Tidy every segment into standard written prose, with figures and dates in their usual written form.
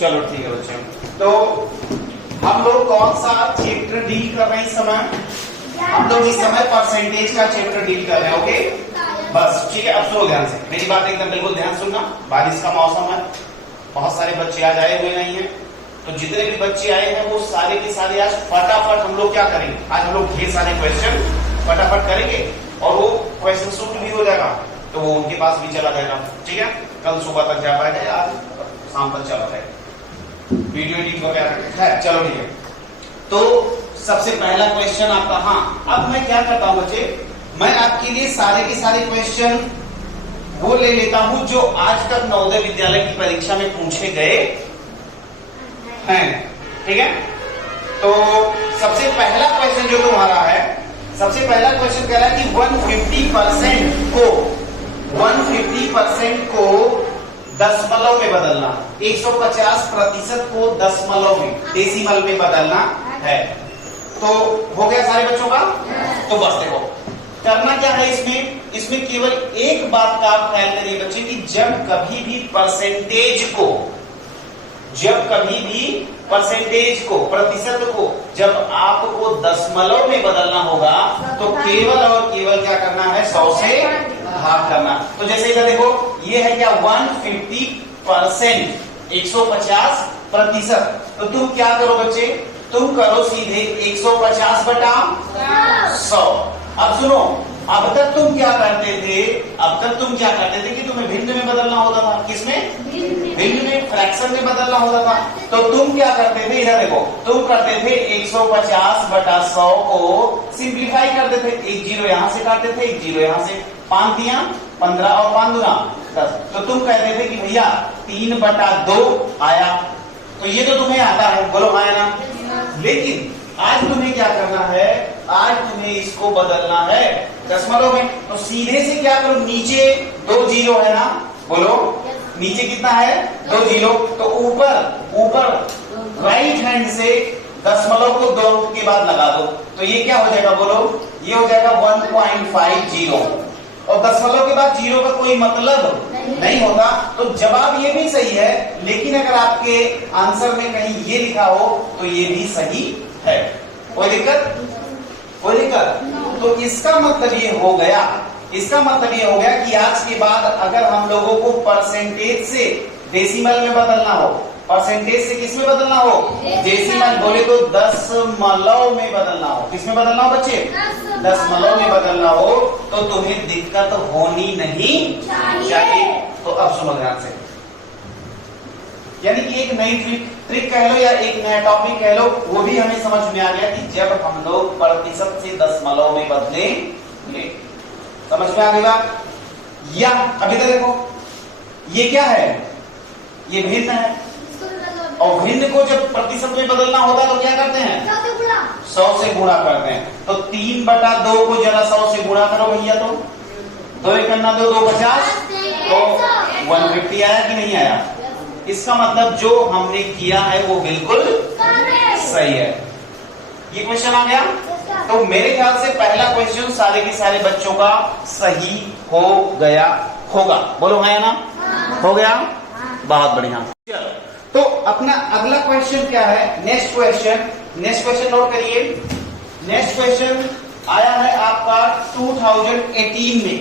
चलो ठीक है बच्चों, तो हम लोग कौन सा चैप्टर डील कर रहे हैं इस समय? हम लोग इस समय परसेंटेज का चैप्टर डील कर रहे हैं। ओके बस ठीक है। अब सुनो ध्यान से, मेरी बात एकदम बिल्कुल ध्यान सुनना। बारिश का मौसम है, बहुत सारे बच्चे आज आए हुए नहीं है, तो जितने भी बच्चे आए हैं वो सारे के सारे आज फटाफट हम लोग क्या करेंगे, आज हम लोग ढेर सारे क्वेश्चन फटाफट करेंगे और वो क्वेश्चन शूट भी हो जाएगा, तो वो उनके पास भी चला जाएगा। ठीक है, कल सुबह तक जा पाएगा या आज शाम तक चला जाएगा, वीडियो एडिट वगैरह है। चलो ठीक है, तो सबसे पहला क्वेश्चन आपका, हाँ अब मैं क्या करता हूं बच्चे, मैं आपके लिए सारे के सारे क्वेश्चन वो ले लेता हूं जो आज तक नवोदय विद्यालय की परीक्षा में पूछे गए हैं। ठीक है, तो सबसे पहला क्वेश्चन जो तुम्हारा है, सबसे पहला क्वेश्चन कह रहा है कि 150% को दशमलव में बदलना, 150% को दशमलव में, डेसिमल में बदलना है। तो हो गया सारे बच्चों का? तो बस देखो करना क्या है इसमें केवल एक बात का आप ख्याल करिए बच्चे कि जब कभी भी परसेंटेज को, प्रतिशत को जब आपको दशमलव में बदलना होगा तो केवल और केवल क्या करना है, 100 से भाग करना। तो जैसे इधर देखो, ये है क्या 150%, 150%। तो तुम क्या करो बच्चे, तुम करो सीधे 150 बटा 100। अब सुनो, अब तक तुम क्या करते थे कि तुम्हें भिन्न में बदलना होता था। किसमें? भिन्न में, फ्रैक्शन में बदलना होता था। तो तुम क्या करते थे, इधर देखो, तुम करते थे 150 बटा 100 को सिंप्लीफाई करते थे, एक जीरो यहां से काटते थे, एक जीरो यहां से, 5 दिया 15 और 5 दूना 10। तो तुम कहते थे कि भैया 3 बटा 2 आया, तो ये तो तुम्हें आता है, बोलो आया ना। लेकिन आज तुम्हें क्या करना है, आज तुम्हें इसको बदलना है दशमलव में। तो सीधे से क्या करो, नीचे 2 जीरो है ना, बोलो नीचे कितना है, 2 जीरो। तो ऊपर राइट हैंड से दशमलव को 2 के बाद लगा दो, तो ये क्या हो जाएगा, बोलो ये हो जाएगा 1.50। और दशमलव के बाद जीरो का कोई मतलब नहीं होता। तो जवाब ये भी सही है, लेकिन अगर आपके आंसर में कहीं ये लिखा हो तो ये भी सही है। कोई दिक्कत? तो इसका मतलब ये हो गया कि आज के बाद अगर हम लोगों को परसेंटेज से डेसिमल में बदलना हो, परसेंटेज से किस में बदलना हो, डेसिमल, बोले तो दशमलव में बदलना हो। किस में बदलना हो बच्चे? दशमलव में बदलना हो, तो तुम्हें दिक्कत होनी नहीं चाहिए। तो अब सुनो ध्यान से, यानी कि एक नई ट्रिक कह लो या एक नया टॉपिक कह लो, वो भी हमें समझ में आ गया कि जब हम लोग प्रतिशत से दशमलव में बदलेंगे, समझ में आ गई बात? या अभी तो देखो ये क्या है, ये भिन्न है, और भिन्न को जब प्रतिशत में बदलना होता है तो क्या करते हैं, 100 से गुणा करते हैं। तो 3 बटा 2 को जरा 100 से गुणा करो भैया, तो 2 एक करना 2 50, तो 150 आया कि नहीं आया? इसका मतलब जो हमने किया है वो बिल्कुल सही है। ये क्वेश्चन आ गया। तो मेरे ख्याल से पहला क्वेश्चन सारे के सारे बच्चों का सही हो गया होगा, बोलो हाँ या ना? हो गया, बहुत बढ़िया। चलो, तो अपना अगला क्वेश्चन क्या है, नेक्स्ट क्वेश्चन नोट करिए। नेक्स्ट क्वेश्चन आया है आपका 2018 में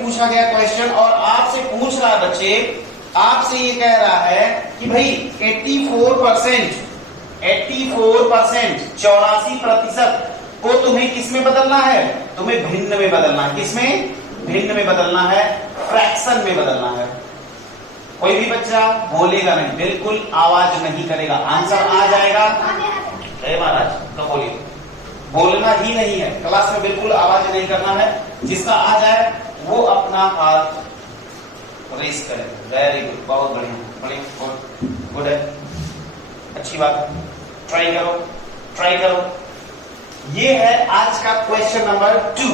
पूछा गया क्वेश्चन, और आपसे पूछ रहा है बच्चे, आपसे ये कह रहा है कि भाई 84%, 84% को तुम्हें किस में बदलना है, तुम्हें भिन्न में बदलना है। किसमें? भिन्न में बदलना है, फ्रैक्शन में बदलना है। कोई भी बच्चा बोलेगा नहीं, बिल्कुल आवाज नहीं करेगा, आंसर आ जाएगा। अरे महाराज तो बोलिए, बोलना ही नहीं है, क्लास में बिल्कुल आवाज नहीं करना है। जिसका आ जाए वो अपना हाथ रेस करें। वेरी गुड, बहुत बढ़िया, गुड है, अच्छी बात, ट्राई करो। ये है आज का क्वेश्चन नंबर 2।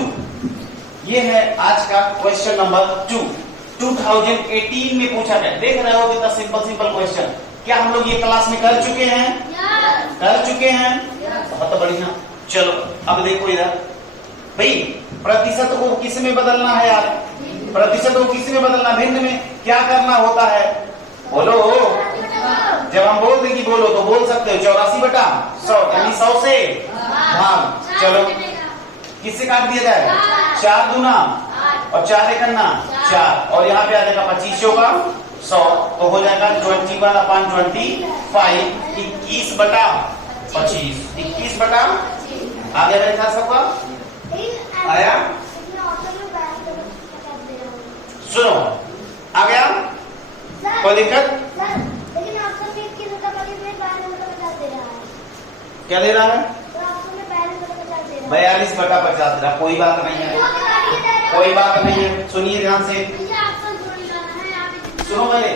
ये है आज का क्वेश्चन नंबर 2, 2018 में पूछा गया। देख रहे हो कितना सिंपल क्वेश्चन। क्या हम लोग ये क्लास में कर चुके हैं? बहुत बढ़िया। चलो अब देखो इधर, भाई प्रतिशत को किस में बदलना है यार, प्रतिशत को किस में बदलना, भिन्न में। क्या करना होता है, बोलो जब हम बोल दें कि बोलो तो बोल सकते हो 84/100 यानी 100 से भाग। चलो किससे काट दिया जाए? 4 दूना और 4 एकन्ना 4 और यहाँ पे आ जाएगा 25 का 100 तो हो जाएगा 21/25 21/25 21 आ गया मेरे ख्याल सबका आया। सुनो आ गया कोई दिक्कत? क्या दे रहा है? 42/50 दे रहा। कोई बात नहीं है, कोई बात नहीं है। सुनिए ध्यान से, सुनो पहले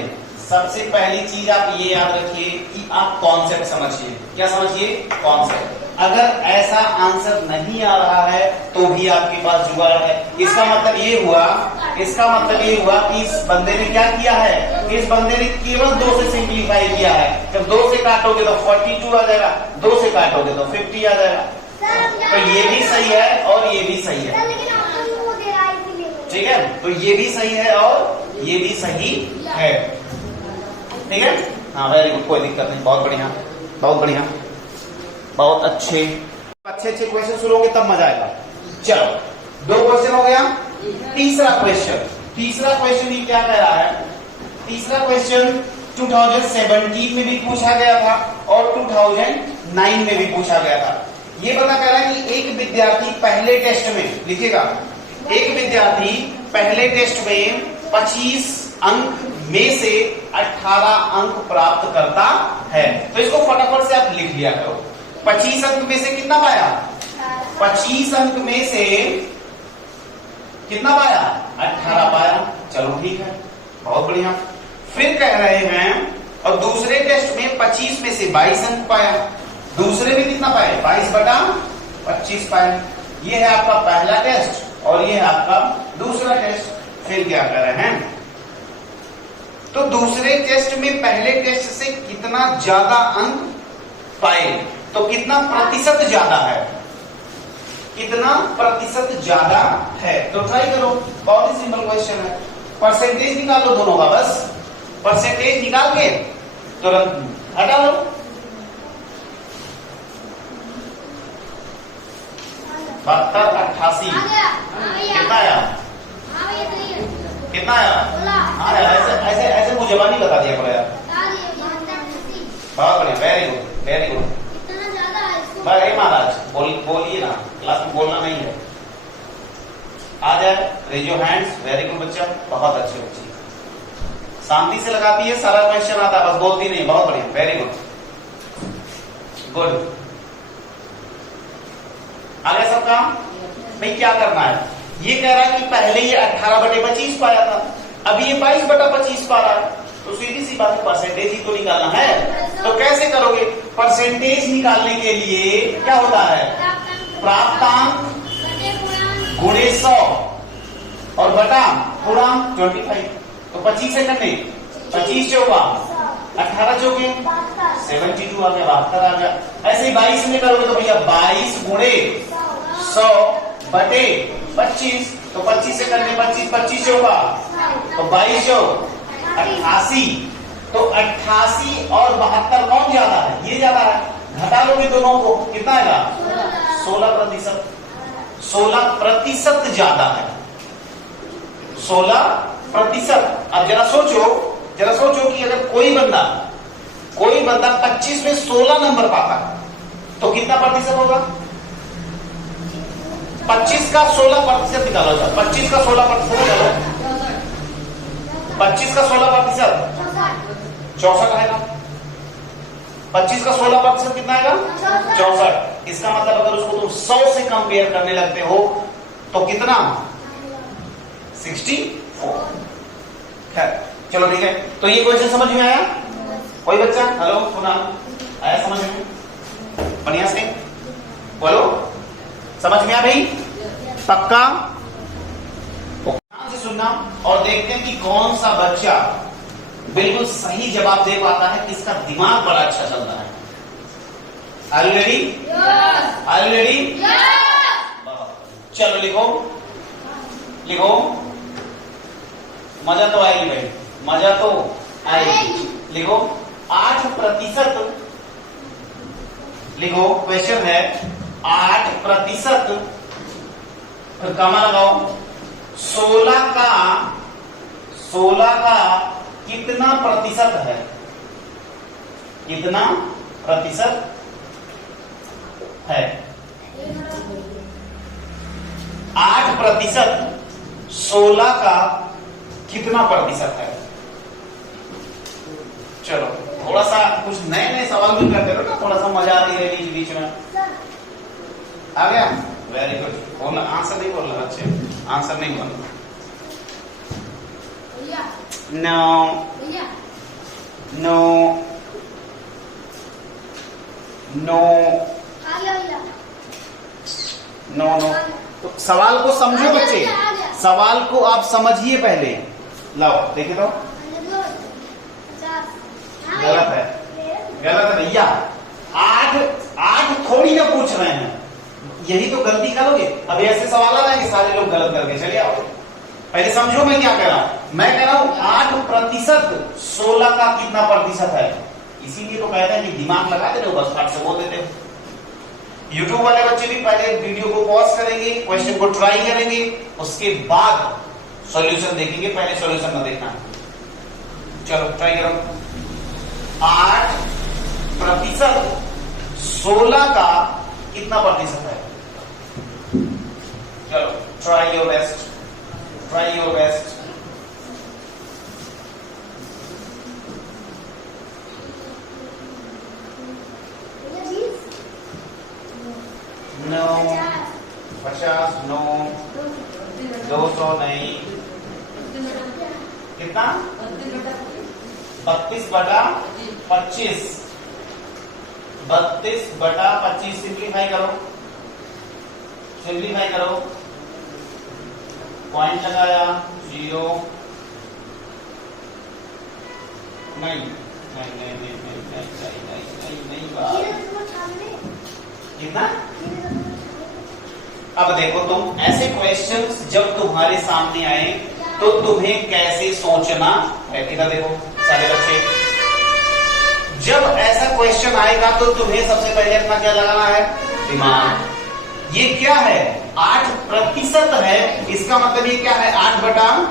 सबसे पहली चीज आप ये याद रखिए कि आप कॉन्सेप्ट समझिए। क्या समझिए? कॉन्सेप्ट। अगर ऐसा आंसर नहीं आ रहा है तो भी आपके पास जुगाड़ है। इसका मतलब ये हुआ कि इस बंदे ने क्या किया है? इस बंदे ने केवल 2 से सिंप्लीफाई किया है। जब 2 से काटोगे तो 42 आ जाएगा, 2 से काटोगे तो 50 आ जाएगा। तो ये भी सही है और ये भी सही है, ठीक है? तो ये भी सही है और ये भी सही है, ठीक है? हाँ वेरी गुड, कोई दिक्कत नहीं। बहुत बढ़िया, बहुत बढ़िया, बहुत अच्छे अच्छे क्वेश्चन शुरू होंगे तब मजा आएगा। चलो 2 क्वेश्चन हो गया। तीसरा क्वेश्चन ये क्या कह रहा है? तीसरा क्वेश्चन 2017 में भी पूछा गया था और 2009 में भी पूछा गया था। ये पता कह रहा है कि एक विद्यार्थी पहले टेस्ट में, लिखिएगा, एक विद्यार्थी पहले टेस्ट में 25 अंक में से 18 अंक प्राप्त करता है। तो इसको फटाफट से आप लिख लिया करो। 25 अंक में से कितना पाया? 25 अंक में से कितना पाया? 18 पाया। चलो ठीक है, बहुत बढ़िया। फिर कह रहे हैं और दूसरे टेस्ट में 25 में से 22 अंक पाया। दूसरे में कितना पाए? 22/25 पाए। ये है आपका पहला टेस्ट और ये है आपका दूसरा टेस्ट। फिर क्या कर रहे हैं? तो दूसरे टेस्ट में पहले टेस्ट से कितना ज्यादा अंक पाए, तो कितना प्रतिशत ज्यादा है, कितना प्रतिशत ज्यादा है। तो ट्राई करो, बहुत ही सिंपल क्वेश्चन है। परसेंटेज निकालो दोनों का, बस परसेंटेज निकाल के तुरंत हटा लो। बहत्तर 88 कितना आया? कितना आया? हाँ ऐसे ऐसे मुझे जबानी बता दिया करो यार। बहुत बढ़िया, वेरी गुड वेरी गुड। अरे महाराज बोलिए ना, क्लास में बोलना नहीं है। आ जाए, raise your hands. Very good बच्चा, बहुत अच्छे बच्चे। शांति से लगाती है, सारा क्वेश्चन आता है, बस बोलती नहीं। बहुत बढ़िया, वेरी गुड गुड। आगे सब काम भाई क्या करना है? ये कह रहा है कि पहले ये 18/25 पाया था, अब ये 22/25 पा रहा है। तो सीधी सी बात है, परसेंटेज ही तो निकालना है। तो कैसे करोगे? परसेंटेज निकालने के लिए क्या होता है? प्राप्तांक गुणे 100 और बटा पूर्णांक 25। तो 25 से करने 25 चौका 18 चौके 72 आ गया, 72 आ गया। ऐसे ही 22 में करोगे तो भैया 22 गुणे 100 बटे 25। तो 25 से करने 25 चौका तो 22 चौक 88। तो 88 और 72 कौन ज्यादा है? ये ज्यादा है। घटा लोगे दोनों को, कितना आएगा? 16%। 16% ज्यादा है, 16%। अब जरा सोचो कि अगर कोई बंदा 25 में 16 नंबर पाता तो कितना प्रतिशत होगा? 25 का 16% निकालो। 25 का 16% निकालो। 25 का 16% 64 आएगा। 25 का 16% कितना आएगा? 64। इसका मतलब अगर उसको तुम 100 से कंपेयर करने लगते हो तो कितना? 64। खैर चलो ठीक है। तो ये क्वेश्चन समझ में आया? कोई बच्चा हेलो सुना आया समझ में? बढ़िया से बोलो, समझ में आया भाई? पक्का? ध्यान से सुनना और देखते हैं कि कौन सा बच्चा बिल्कुल सही जवाब दे पाता है, किसका दिमाग बड़ा अच्छा चलता है। Are you ready? Are you ready? चलो लिखो। मजा तो आएगी भाई, मजा तो आएगी। लिखो 8 8%, लिखो क्वेश्चन है 8%, फिर कमा लगाओ 16 का कितना प्रतिशत है, कितना प्रतिशत है? 8% 16 का कितना प्रतिशत है? चलो थोड़ा सा कुछ नए नए सवाल भी करते रहो ना, थोड़ा सा मजा आती है बीच बीच में। आ गया? Very good. बोलना, आंसर नहीं बोलना बच्चे, आंसर नहीं बोलना। No no no no no. तो सवाल को समझो बच्चे, सवाल को आप समझिए पहले। लाओ देखिए तो, गलत है, गलत है भैया। 8 थोड़ी ना पूछ रहे हैं, यही तो गलती करोगे। अब ऐसे सवाल आ रहे हैं कि सारे लोग गलत करके चले आओ। पहले समझो मैं क्या कह रहा हूं। मैं कह रहा हूं 8% 16 का कितना प्रतिशत है। इसीलिए तो कहते हैं कि दिमाग लगा देते हो, बस फट से बोल देते हो। यूट्यूब वाले बच्चे भी पहले वीडियो को पॉज करेंगे, क्वेश्चन को ट्राई करेंगे, उसके बाद सॉल्यूशन देखेंगे, पहले सॉल्यूशन ना देखना। चलो ट्राई करो। 8% 16 का कितना प्रतिशत है? चलो try your best, try your best. No 50, no 200 नहीं। कितना? 32/25। 32/25 सिंप्लीफाई करो, सिंप्लीफाई करो। पॉइंट लगाया 0। नहीं नहीं नहीं नहीं नहीं नहीं नहीं नहीं नहीं। कितना? अब देखो तुम, ऐसे क्वेश्चंस जब तुम्हारे सामने आए तो तुम्हें कैसे सोचना है। इधर देखो सारे बच्चे, जब ऐसा क्वेश्चन आएगा तो तुम्हें सबसे पहले अपना क्या लगाना है? दिमाग। ये क्या है? 8% है, इसका मतलब ये क्या है? 8/,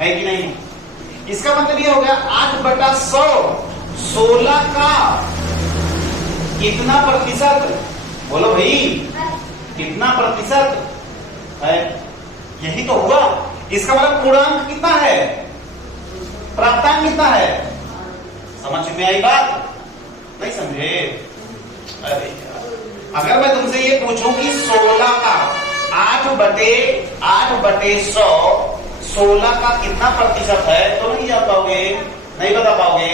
है कि नहीं? इसका मतलब ये हो गया 8/100। 16 का कितना प्रतिशत? बोलो भाई, कितना प्रतिशत है? यही तो हुआ। इसका मतलब पूर्णांक कितना है, प्राप्तांक कितना है? समझ में आई बात? नहीं समझे? अरे अगर मैं तुमसे ये पूछूं कि 16 का 8/100 16 का कितना प्रतिशत है, तो नहीं जा पाओगे, नहीं बता पाओगे।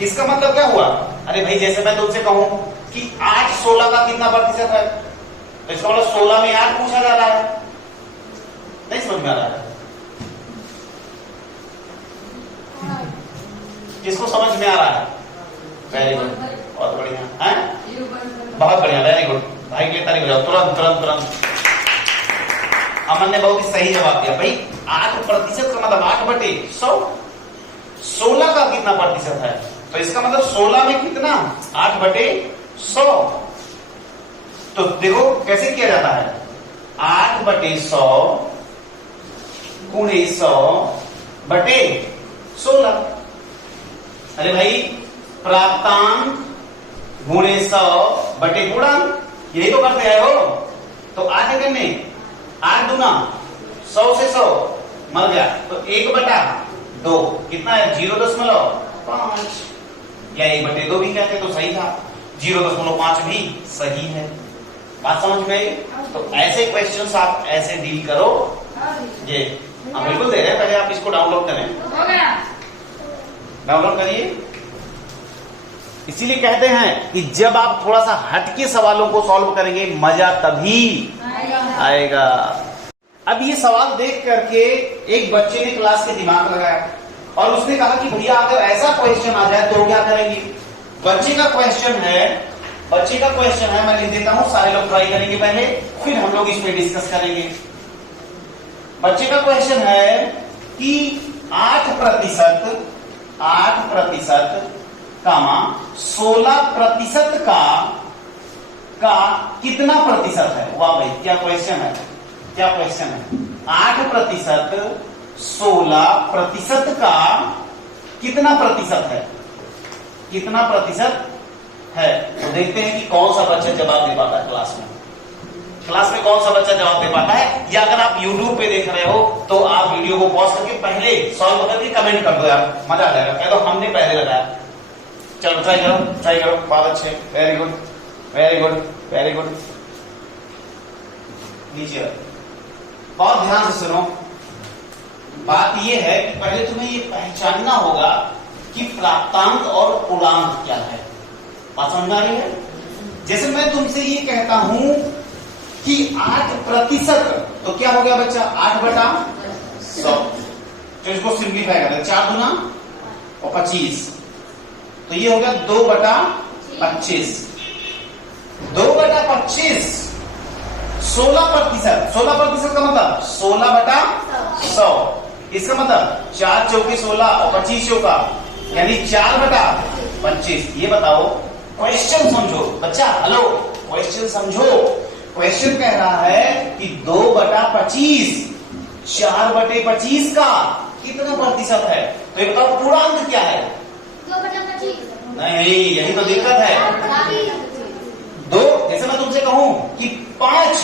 इसका मतलब क्या हुआ? अरे भाई जैसे मैं तुमसे कहूं कि 8 16 का कितना प्रतिशत है, तो इसका मतलब 16 में 8 पूछा जा रहा है। नहीं समझ में आ रहा है? किसको समझ में आ रहा है? वेरी गुड, बहुत बढ़िया है, बहुत बढ़िया, वेरी गुड। भाई के लिए तारीफ हो जाओ, तुरंत तुरंत तुरंत। अमन ने बहुत ही सही जवाब दिया भाई। 8% का मतलब 8/100। 16 का कितना प्रतिशत है, तो इसका मतलब 16 में कितना? 8/100। तो देखो कैसे किया जाता है। 8/100 गुणे 100/16। अरे भाई प्राप्तांक गुणे 100/गुणांक, यही तो करते आए हो। तो 8 करने 8 दूना 100 से 100 मर गया, तो 1/2 कितना है? 0.5 या 1/2 भी कहते तो सही था, 0.5 भी सही है। बात समझ में आई? तो ऐसे क्वेश्चंस आप ऐसे डील करो। ये हम बिल्कुल दे रहे हैं, पहले आप इसको डाउनलोड करें, डाउनलोड करिए। इसीलिए कहते हैं कि जब आप थोड़ा सा हटके सवालों को सॉल्व करेंगे मजा तभी आएगा। अब ये सवाल देख करके एक बच्चे ने क्लास के दिमाग लगाया और उसने कहा कि भैया अगर ऐसा क्वेश्चन आ जाए तो क्या करेंगे। बच्चे का क्वेश्चन है, मैं लिख देता हूं, सारे लोग ट्राई करेंगे पहले, फिर हम लोग इस पे डिस्कस करेंगे। बच्चे का क्वेश्चन है कि 8% 8% कामा 16% का कितना प्रतिशत है? वाह भाई, क्या क्वेश्चन है, क्या क्वेश्चन है। 8% 16% का कितना प्रतिशत है, कितना प्रतिशत है? तो देखते हैं कि कौन सा बच्चा जवाब दे पाता है क्लास में। क्लास में कौन सा बच्चा जवाब दे पाता है? या अगर आप YouTube पे देख रहे हो तो आप वीडियो को पॉज करके पहले सॉल्व करके कमेंट कर दो यार, मजा आ जाएगा। कह दो हमने पहले लगाया। चलो ट्राई करो, ट्राई करो, बहुत अच्छे, very good, very good, very good. लीजिए, बहुत ध्यान से सुनो। बात यह है कि पहले तुम्हें ये पहचानना होगा कि प्राप्तांक और पूर्णांक क्या है। बात समझ में आ रही है? जैसे मैं तुमसे ये कहता हूं कि 8%, तो क्या हो गया बच्चा? 8/100। तो इसको सिंप्लीफाई कर दे, 4 दूना और 25, तो ये हो गया 2/25। 2/25 16%। 16% का मतलब 16/100। इसका मतलब 4 चौके 16 और 25 चौका यानी 4/25। ये बताओ, क्वेश्चन समझो बच्चा, हेलो, क्वेश्चन समझो। क्वेश्चन कह रहा है कि 2/25 4/25 का कितना प्रतिशत है? तो ये बताओ पूर्णांक क्या है? 2/25। नहीं, यही तो दिक्कत है। दो, जैसे मैं तुमसे कहूं कि 5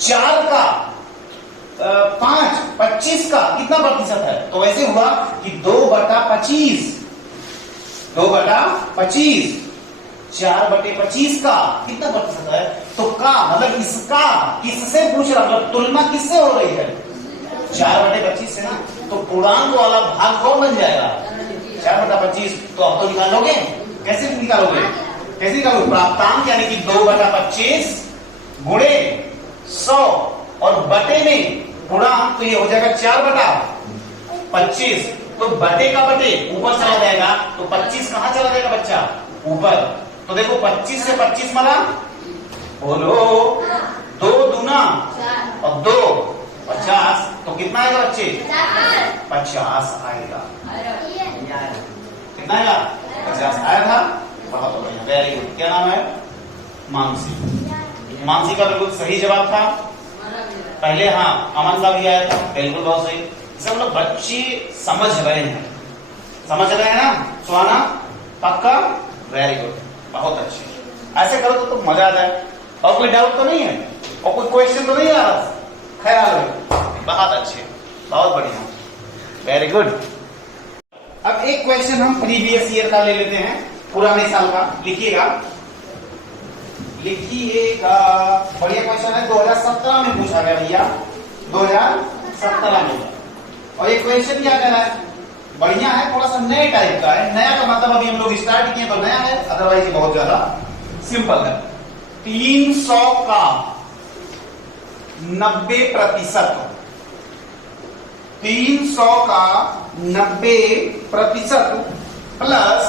4 का 5 25 का कितना प्रतिशत है? तो वैसे हुआ कि 2/25 2/25 4/25 का कितना प्रतिशत है? तो का मतलब इसका किससे पूछ रहा, मतलब तुलना किससे हो रही है? 4/25 से ना। तो पूर्णांक वाला भाग कौन बन जाएगा? 4/25। तो अब तो निकालोगे, कैसे निकालोगे? कैसे निकालोगे? प्राप्तांक यानी कि 2/25 गुणे 100 और बटे में पूर्णांक, तो ये हो जाएगा 4/25। तो बटे का बटे ऊपर चला जाएगा, तो 25 कहां चला जाएगा बच्चा? ऊपर। तो देखो 25 से 25 मारा, बोलो 2 दूना और 2 50, तो कितना आएगा बच्चे? 50 आएगा। कितना आएगा? 50 आया था। बहुत बढ़िया, वेरी गुड। क्या नाम है? मानसी। मानसी का बिल्कुल सही जवाब था। पहले हाँ, अमन का भी आया था, बिल्कुल बहुत सही। सब लोग बच्चे समझ रहे हैं, समझ रहे हैं ना? सुहाना पक्का, वेरी गुड, बहुत अच्छे। ऐसे करो तो मजा आ जाए। और कोई डाउट तो नहीं है? और कोई क्वेश्चन तो नहीं आ रहा? ख्याल रखो, बहुत अच्छे, बहुत बढ़िया, वेरी गुड। अब एक क्वेश्चन हम प्रीवियस ईयर का ले लेते हैं, पुराने साल का। लिखिएगा, लिखिएगा, बढ़िया क्वेश्चन है। 2017 में पूछा गया भैया, 2017 में। और ये क्वेश्चन क्या कह रहा है? बढ़िया है, थोड़ा सा नए टाइप का है। नया का मतलब अभी हम लोग स्टार्ट किए तो नया है, अदरवाइज बहुत ज्यादा सिंपल है। 300 का 90%, 300 का 90% प्लस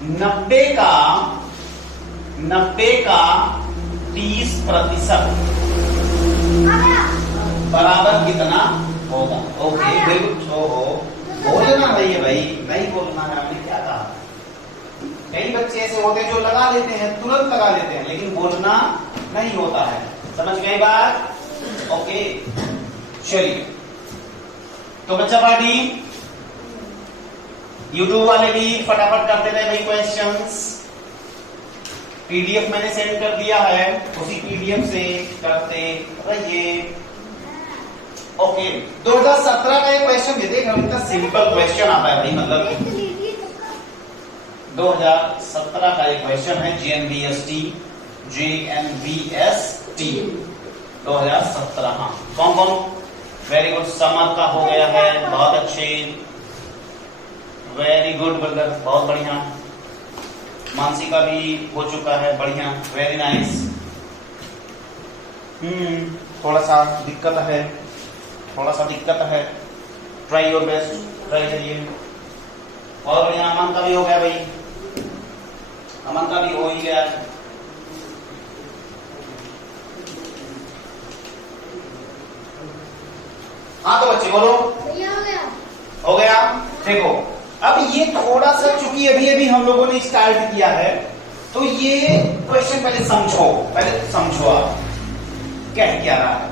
90 का 30% बराबर कितना होगा? ओके, बिल्कुल। बोलना नहीं है भाई, नहीं बोलना है। हमने क्या कहा? कई बच्चे ऐसे होते हैं जो लगा लेते हैं, तुरंत लगा लेते हैं, लेकिन बोलना नहीं होता है। समझ गए बात? ओके, चलिए। तो बच्चा पार्टी, यूट्यूब वाले भी फटाफट करते रहे भाई क्वेश्चंस। पीडीएफ मैंने सेंड कर दिया है, उसी पीडीएफ से करते रहिए। ओके, 2017 का एक क्वेश्चन देते हैं। इतना सिंपल क्वेश्चन आता है भाई, मतलब 2017 का एक क्वेश्चन है। JNBST 2017। हाँ, कौन कौन? वेरी गुड, समर का हो गया है, बहुत अच्छे, वेरी गुड ब्रदर, बहुत बढ़िया। मानसी का भी हो चुका है, बढ़िया, वेरी नाइस। थोड़ा सा दिक्कत है, थोड़ा सा दिक्कत है, ट्राई योर बेस्ट, ट्राई करिए। और बढ़िया, अमन का भी हो गया भाई, अमन का भी हो ही गया। हाँ तो बच्चे बोलो। हो गया। देखो अब ये थोड़ा सा, चूंकि अभी अभी हम लोगों ने स्टार्ट किया है, तो ये क्वेश्चन पहले समझो आप क्या रहा है।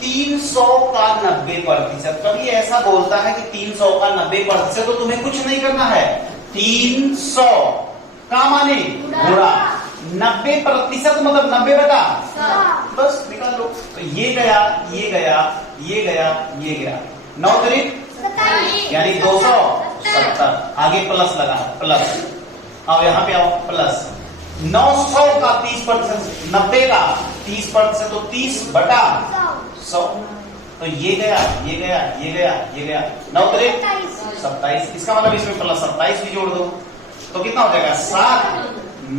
300 का 90%। कभी ऐसा बोलता है कि 300 का 90%, तो तुम्हें कुछ नहीं करना है। 300 का माने गुणा 90% मतलब 90 बटा, बस निकाल लो। तो ये गया, ये गया, ये गया, ये गया, 9 करीब यानी 270। आगे प्लस लगा, प्लस। अब यहां पे आओ, प्लस 900 का 30%, 90 का 30%, तो 30 बटा 100। तो ये गया, ये गया, ये गया, ये गया, 9 करीब 27। इसका मतलब इसमें प्लस 27 भी जोड़ दो, तो कितना हो जाएगा? 7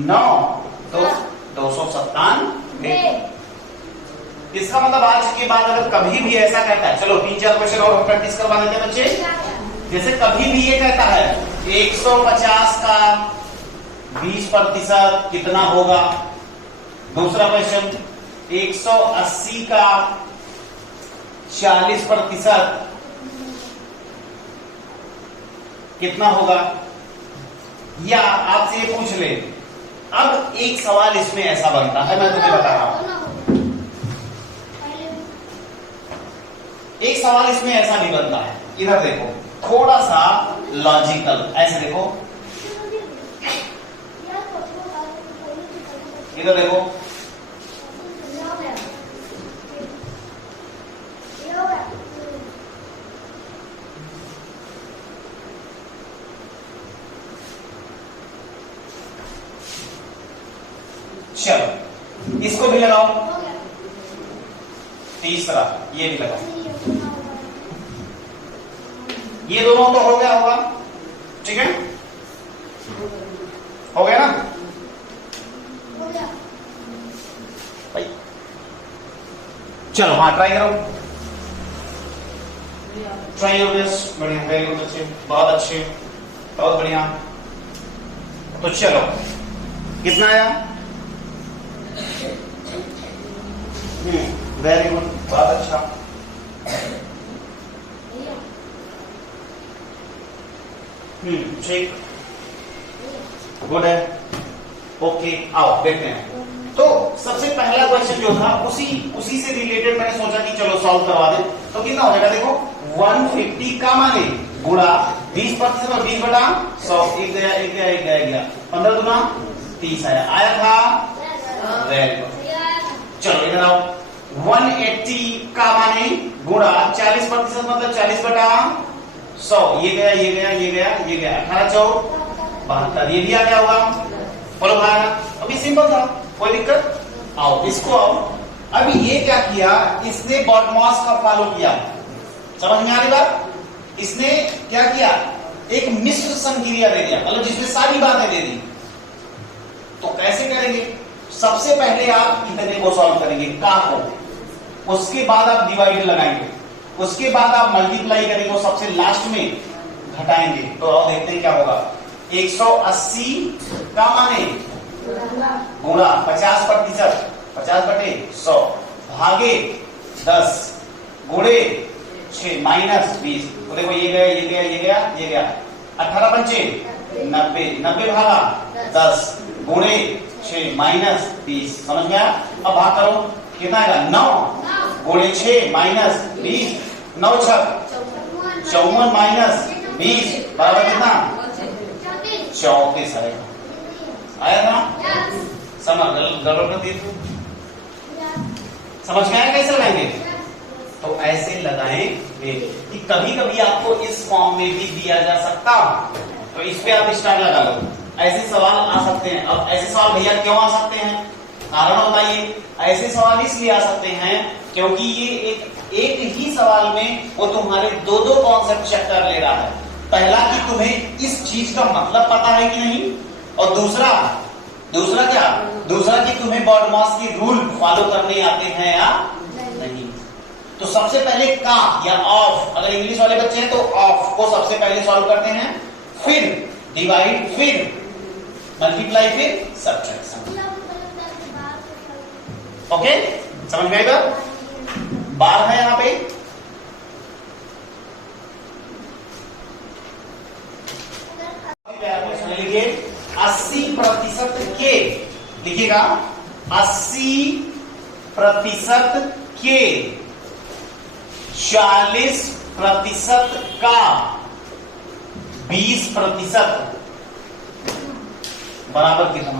9 तो 297। इसका मतलब आज के बाद अगर कभी भी ऐसा कहता है, चलो 3-4 क्वेश्चन और प्रैक्टिस करवा देते हैं बच्चे। जैसे कभी भी ये कहता है 150 का 20% कितना होगा? दूसरा क्वेश्चन 180 का 40% कितना होगा? या आपसे ये पूछ ले, अब एक सवाल इसमें ऐसा बनता है, मैं तुझे बता रहा हूं, एक सवाल इसमें ऐसा भी बनता है। इधर देखो, थोड़ा सा लॉजिकल, ऐसे देखो, इधर देखो, चलो इसको भी लगाओ। तीसरा ये भी लगाओ। ये दोनों तो हो गया होगा, ठीक है? हो गया ना भाई? चलो हाँ, ट्राई करो, ट्राई योर बेस्ट। बढ़िया, वेरी गुड बच्चे, बहुत अच्छे, बहुत बढ़िया। तो चलो कितना आया? वेरी गुड, बहुत अच्छा। ठीक, गुड है, ओके। आओ देखते हैं। तो सबसे पहला क्वेश्चन जो था उसी से रिलेटेड मैंने सोचा कि चलो सॉल्व करवा दें। तो कितना हो जाएगा? देखो 150 का माने गुणा 20% और 20 बटा 100। एक गया, एक गया, एक गया, एक गया, 15 दूना 30 आया था। Very good. चलो इधर आओ, 180 का माने गुणा 40% मतलब 40 बटा 100। ये गया, ये गया, ये गया, ये गया, 18 4 72। ये भी आ गया होगा, बोलो भाई। अभी सिंपल था, कोई दिक्कत? आओ इसको आओ। अभी ये क्या किया, इसने बॉडमॉस का फॉलो किया। समझ में आ रही बात? इसने क्या किया, एक मिश्र संक्रिया दे दिया, मतलब जिसमें सारी बातें दे दी। तो कैसे करेंगे? सबसे पहले आप इतने को सॉल्व करेंगे, का को, उसके बाद आप डिवाइड लगाएंगे, उसके बाद आप मल्टीप्लाई करेंगे, और सबसे लास्ट में घटाएंगे। तो अब देखते हैं क्या होगा। 180 का माने गुणा 50%, 50 बटे 100 भागे 10 गुणे 6 माइनस 20। तो देखो ये गया, ये गया, ये गया, ये गया, 18 पंचे 90, 90 भागा 10 गुणे 6 माइनस 20। समझ गया? अब भाग करो, कितना आएगा? 9 गुणे 6 माइनस 20, 9 6 54 माइनस 20 बराबर कितना? 34 आएगा। आया था? समझ गलत? समझ में आया कैसे लगाएंगे? तो ऐसे लगाएंगे कि कभी कभी आपको इस फॉर्म में भी दिया जा सकता, तो इस पे आप स्टार लगा लो। ऐसे सवाल आ सकते हैं। अब ऐसे सवाल भैया क्यों आ सकते हैं? कारण बताइए। ऐसे सवाल इसलिए आ सकते हैं क्योंकि ये एक ही सवाल में वो तुम्हारे दो कॉन्सेप्ट चेक कर ले रहा है। पहला कि तुम्हें इस चीज का मतलब पता है कि नहीं, और दूसरा क्या? दूसरा कि तुम्हें बॉडमॉस की रूल फॉलो करने आते हैं या नहीं। तो सबसे पहले का या ऑफ, अगर इंग्लिश वाले बच्चे हैं तो ऑफ को सबसे पहले सॉल्व करते हैं, फिर डिवाइड, फिर मल्टीप्लाई, फिर सब्ट्रैक्शन। ओके, समझ में आएगा? बार है यहाँ पे, के, लिखिएगा 80% के, 40% का, 20% बराबर कितना।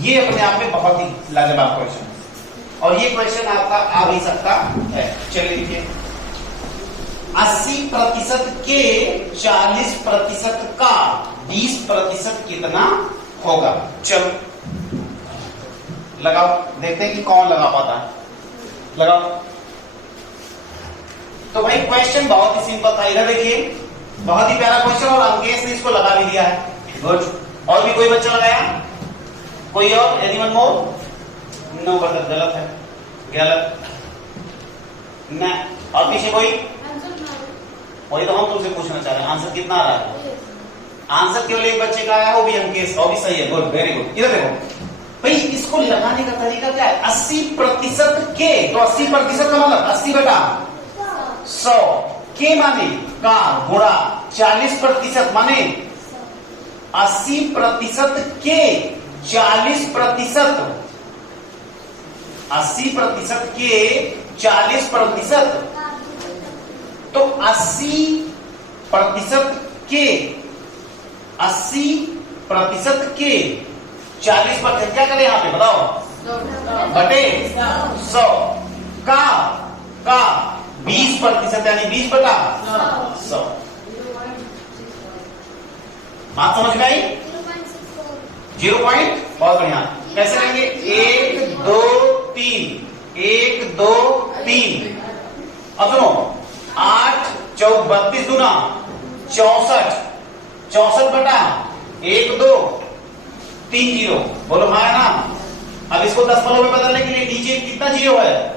ये अपने आप में बहुत ही लाजवाब क्वेश्चन है और ये क्वेश्चन आपका आ भी सकता है। चलिए लिखिए 80% के, 40% का, 20% कितना होगा। चलो लगाओ, देखते हैं कि कौन लगा पाता है। लगाओ। तो भाई क्वेश्चन बहुत ही सिंपल था। इधर देखिए, बहुत ही प्यारा क्वेश्चन और अंकेश ने इसको लगा भी दिया है। गुड। और भी कोई बच्चा लगाया? कोई और? एनीवन मोर? नो ब्रदर, गलत है, गलत ना। और पीछे कोई? वही तो हम तुमसे पूछना चाह रहे हैं, आंसर कितना आ रहा है? आंसर केवल एक बच्चे का आया, वो भी अंकेश, और भी सही है। Good, very good. इधर देखो भाई, इसको लगाने का तरीका क्या है? 80% के, तो 80% का मतलब 80 बटा 100, के माने का गुणा 40% माने 80% के 40%, 80% के 40%, तो 80% के 80% के 40%, क्या करें यहाँ पे बताओ? बटे 100 का 20% यानी 20 बटा 100। बात समझ में आई? 0 पॉइंट, बहुत बढ़िया। कैसे करेंगे? 1 2 3, 1 2 3। अब सुनो, 8 4 32 दूना 64, 64 बटा 1 2 3 0। बोलो हाँ ना। अब इसको दशमलव में बदलने के लिए नीचे कितना 0 है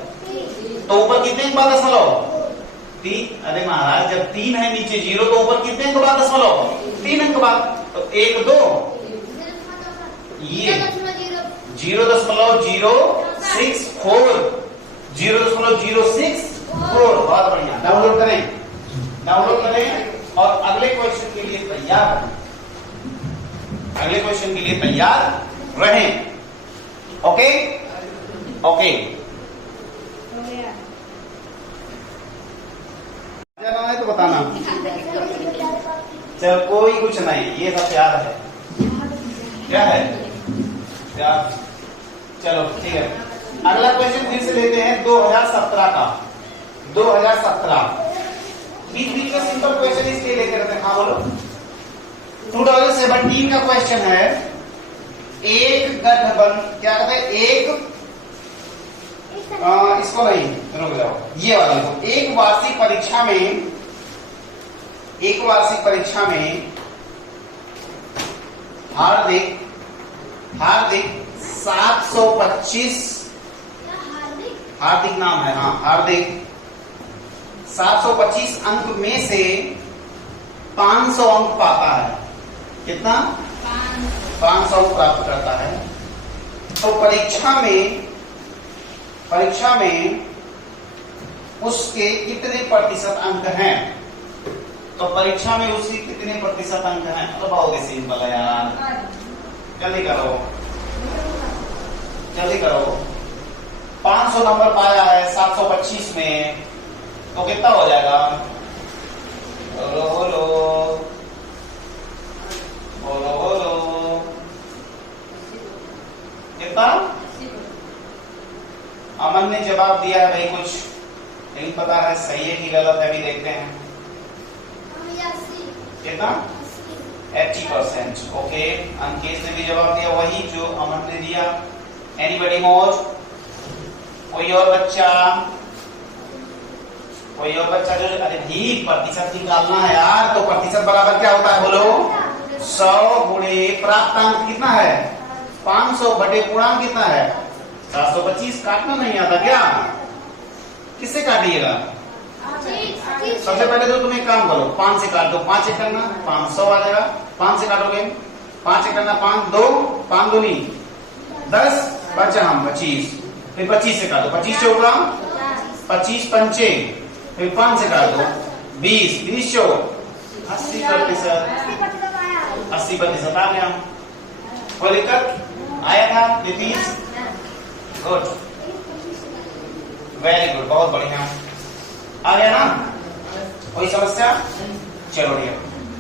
तो ऊपर कितने के बाद दशमलव? 3। अरे महाराज, जब 3 है नीचे 0 तो ऊपर कितने के बाद दशमलव? 3 अंक बाद। तो 1 2 ये 0.064, 0.064। बहुत बढ़िया। डाउनलोड करें, डाउनलोड करें और अगले क्वेश्चन के लिए तैयार, अगले क्वेश्चन के लिए तैयार रहें। Okay okay. जाना है तो बताना। चल कोई कुछ नहीं, ये सब प्यार है। क्या है? प्यार। चलो ठीक है, अगला क्वेश्चन फिर से लेते हैं 2017 का। 2017 बीच बीच में सिंपल क्वेश्चन इसलिए लेते रहते हैं। हाँ बोलो। 2017 का क्वेश्चन है, एक गठबंधन, क्या कहते हैं? इसको नहीं, रुक जाओ, ये वाला देखो। एक वार्षिक परीक्षा में हार्दिक 725, हार्दिक नाम है, हाँ हार्दिक 725 अंक में से 500 अंक पाता है। कितना? 500 अंक प्राप्त करता है। तो परीक्षा में उसके कितने प्रतिशत अंक हैं? तो परीक्षा में उसके कितने प्रतिशत अंक हैं? तो बहुत ही सिंपल है यार, जल्दी करो जल्दी करो। 500 नंबर पाया है 725 में, तो कितना हो जाएगा? बोलो बोलो बोलो बोलो, कितना? अमन ने जवाब दिया है भाई कुछ, नहीं पता है सही है कि गलत है, अभी देखते हैं। कितना? 80%। ओके, अंकेश ने भी जवाब दिया वही जो अमन ने दिया। एनीबडी मोर? कोई और बच्चा? कोई और बच्चा जो? अरे भी प्रतिशत निकालना है यार, तो प्रतिशत बराबर क्या होता है बोलो? 100 गुणे प्राप्तांक कितना है? 500 बटे पूर्णांक कितना है? 725। काटना नहीं आता क्या? किससे काटिएगा? सबसे पहले तो तुम एक काम करो, 5 से काट दो। 5 से करना 500 आ जाएगा। 5 से काटोगे, 5 से करना 5 2 5 दूनी 10, बचा हम 25। फिर 25 से काटो, 25 चौका 25 पंचे, फिर 5 से काट दो 20, 20 चौक 80%। 80% आ गया। कोई दिक्कत आया था नीतीश? गुड, वेरी गुड, बहुत बढ़िया, आ गया ना? कोई समस्या? चलो भैया,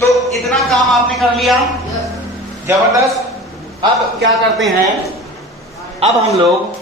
तो इतना काम आपने कर लिया, जबरदस्त। अब क्या करते हैं, अब हम लोग